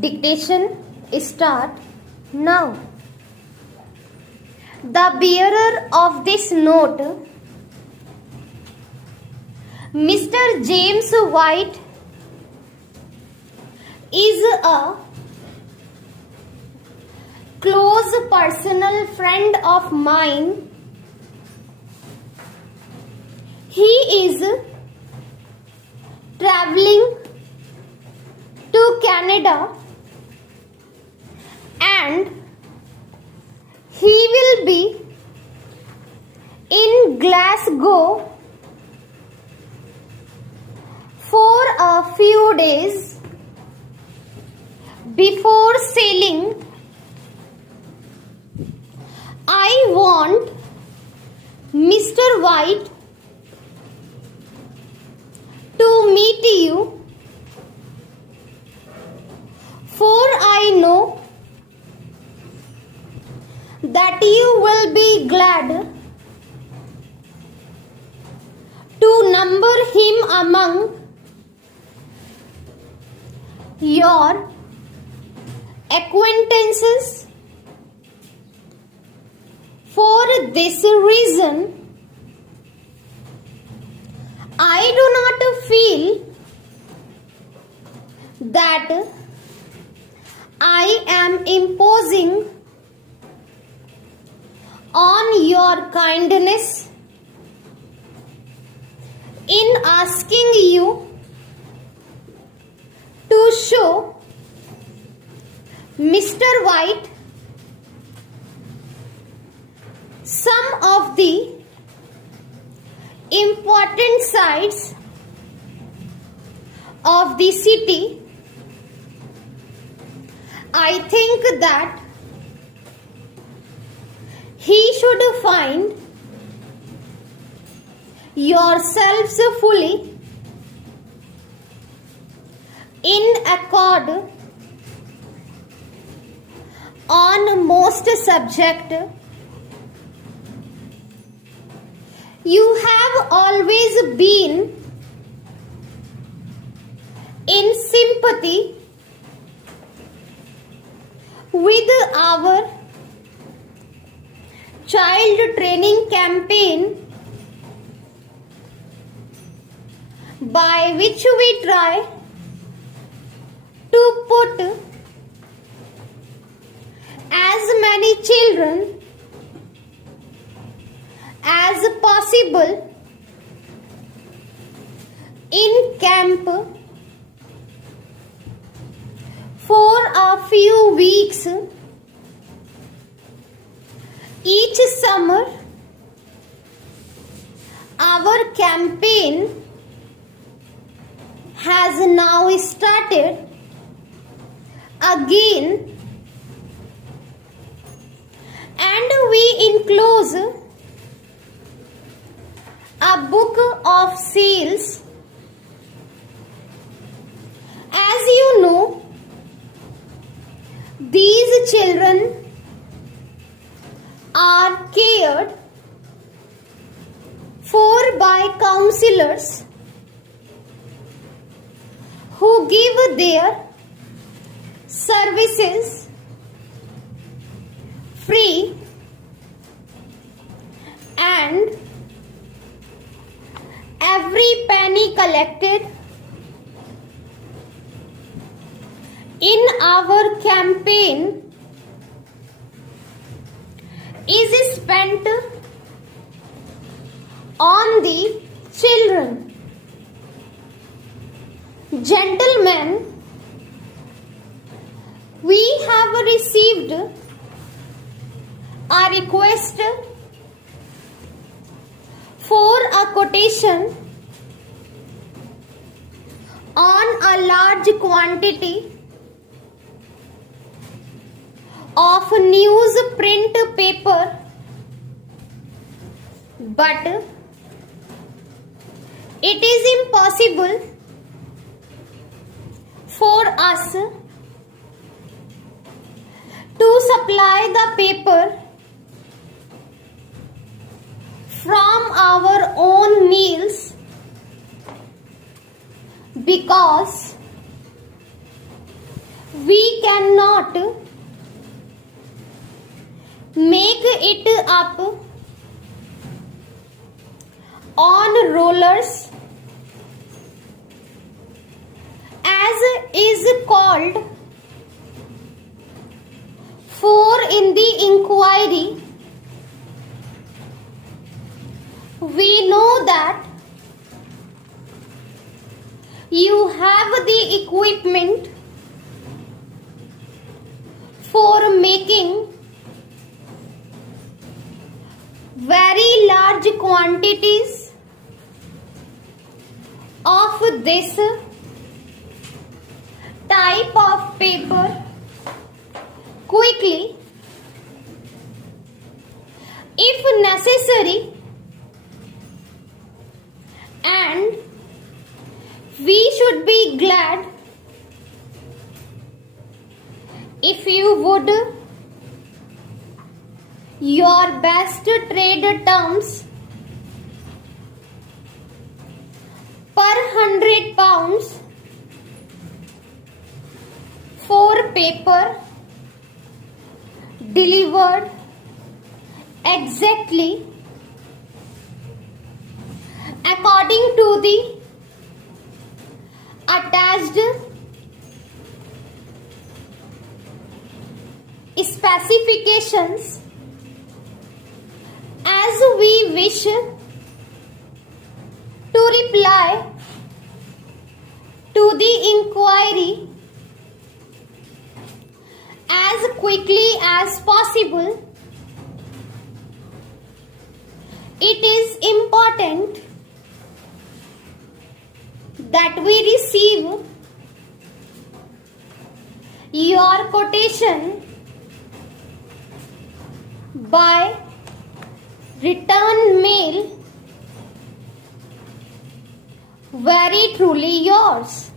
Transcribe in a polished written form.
Dictation start now. The bearer of this note, Mr. James White, is a close personal friend of mine. He is traveling to Canada and he will be in Glasgow for a few days before sailing. I want Mr. White to meet you, for I know that you will be glad to number him among your acquaintances. For this reason, I do not feel that I am imposing on your kindness in asking you to show Mr. White some of the important sites of the city. I think that he should find yourselves fully in accord on most subject. You have always been in sympathy with our child training campaign, by which we try to put as many children as possible in camp for a few weeks each summer. Our campaign has now started again, and we enclose a book of sales. As you know, these children are cared for by counselors who give their services free, and every penny collected in our campaign is spent on the children. Gentlemen, we have received a request for a quotation on a large quantity of newsprint paper, but it is impossible for us to supply the paper from our own meals because We cannot make it up on rollers, as is called for in the inquiry. We know that you have the equipment for making very large quantities of this type of paper quickly. If necessary, and we should be glad if you would your best trade terms per 100 pounds for paper delivered exactly according to the attached specifications, as we wish to reply to the inquiry as quickly as possible. It is important that we receive your quotation by return mail. Very truly yours.